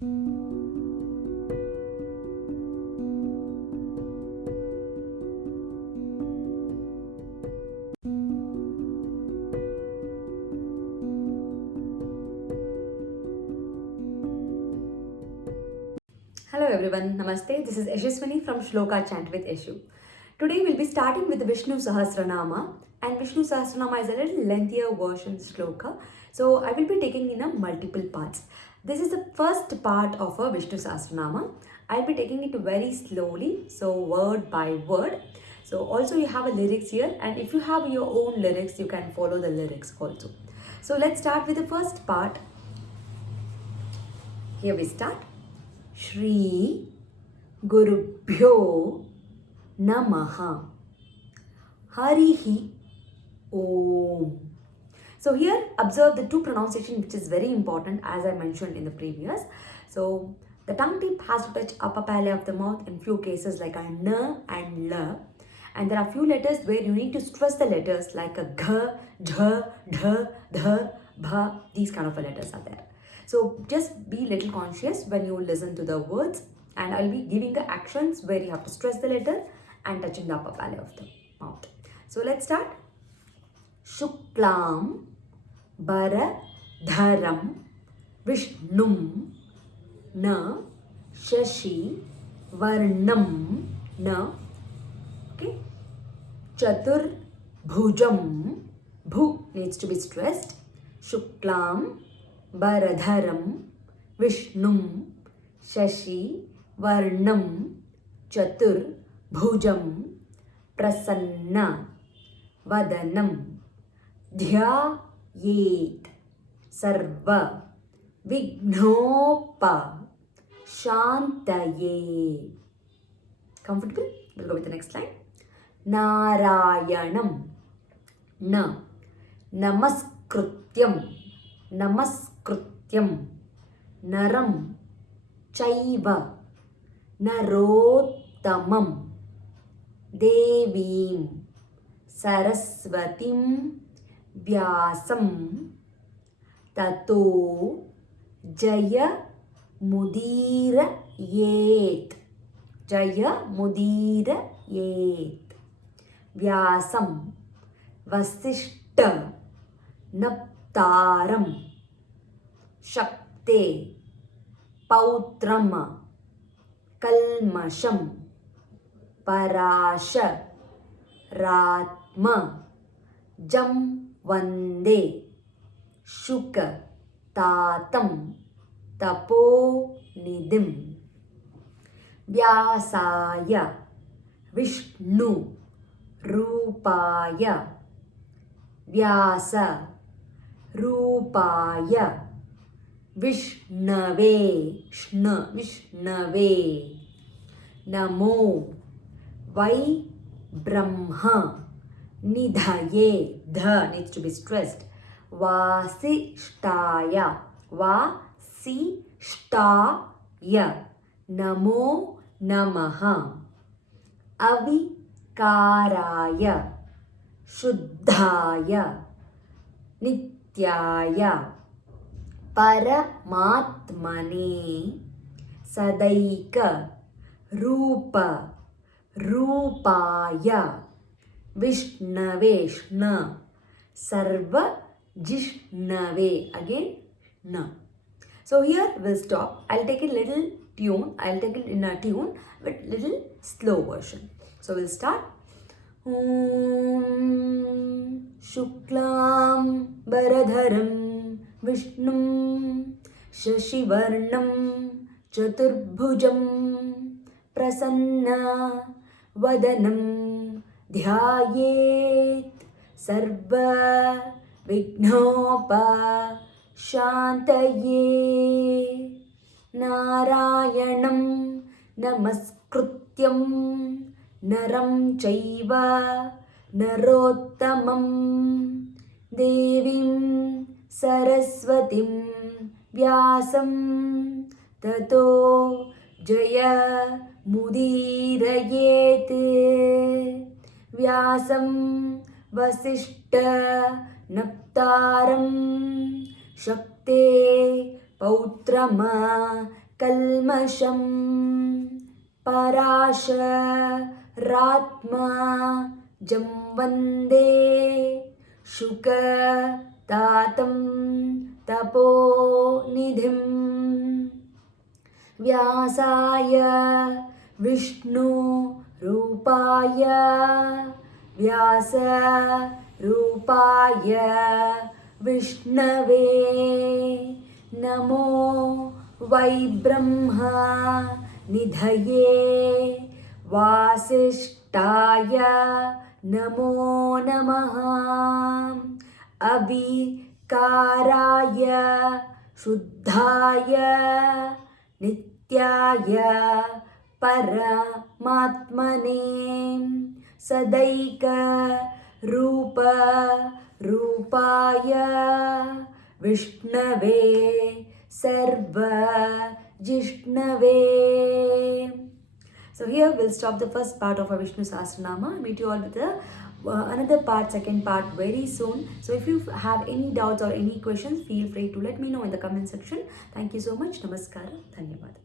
Hello everyone, Namaste. This is Yashaswini from Shloka Chant with Yashu. Today we'll be starting with the Vishnu Sahasranama, and Vishnu Sahasranama is a little lengthier version shloka. So I will be taking in a multiple parts. This is the first part of a Vishnu Sahasranama. I'll be taking it very slowly, so word by word. So also you have a lyrics here, and if you have your own lyrics, you can follow the lyrics also. So let's start with the first part. Here we start. Shri Gurubhyo Namaha Harihi Om. So here observe the two pronunciation, which is very important, as I mentioned in the previous. So the tongue tip has to touch upper palate of the mouth in few cases like a n and l, and there are few letters where you need to stress the letters like a g, dh, dh, bha. These kind of letters are there. So just be little conscious when you listen to the words, and I'll be giving the actions where you have to stress the letter and touching the upper palate of the mouth. So let's start. Shuklam Baradharam Vishnum Na Shashi Varnam Na. Okay. Chatur Bhujam. Bhu needs to be stressed. Shuklam Baradharam Vishnum Shashi Varnam Chatur Bhujam Prasanna Vadanam Dhyayet Sarva Vignopa Shantaye. Comfortable? We'll go with the next line. Narayanam Na Namaskrutyam Namaskrutyam Naram Chaiva Narottamam Devim Saraswatim Vyasam Tato Jaya Mudira Yet Jaya Mudira Yet Vyasam Vasishta Naptaram Shakte Pautrama Kalmasham Parasha Ratma Jam Vande Shuka Tatam Tapo Nidim Vyasaya Vishnu Rupaya Vyasa Rupaya Vishnave Vishnave Namo Vai Brahma Nidhaye. Dha needs to be stressed. Vasishtaya Vasishtaya Namo Namaha Avikaraya Shuddhaya Nityaya Paramatmane Sadaika Rupa Rupaya Vishnave Shna Sarva Jishnave. Again Na. So here we'll stop. I'll take a little tune. I'll take it in a tune with little slow version. So we'll start. Shuklam Baradharam Vishnum Shashivarnam Chaturbhujam Prasanna Vadanam Dhyayet Sarva Vignopa Shantaye. Narayanam Namaskrutyam Naram Chaiva Narottamam Devim Saraswatim Vyasam Tato Jaya Mudirayet Vyasam Vasishta Naptaram Shakte Pautrama Kalmasham Parasharatma Jamvande Shuka Tatam Taponidhim Vyasaya Vishnu Rupaya Vyasa Rupaya Vishnave Namo Vai Brahma Nidhaye Vasishtaya Namo Namaha Abhikaraya Shuddhaya Nityaya Paramatmane Sadaika Rupa Rupaya Vishnave Sarva Jishnave. So here we'll stop the first part of our Vishnu Sahasranama. Meet you all with another part, second part very soon. So if you have any doubts or any questions, feel free to let me know in the comment section. Thank you so much. Namaskara. Dhanyavad.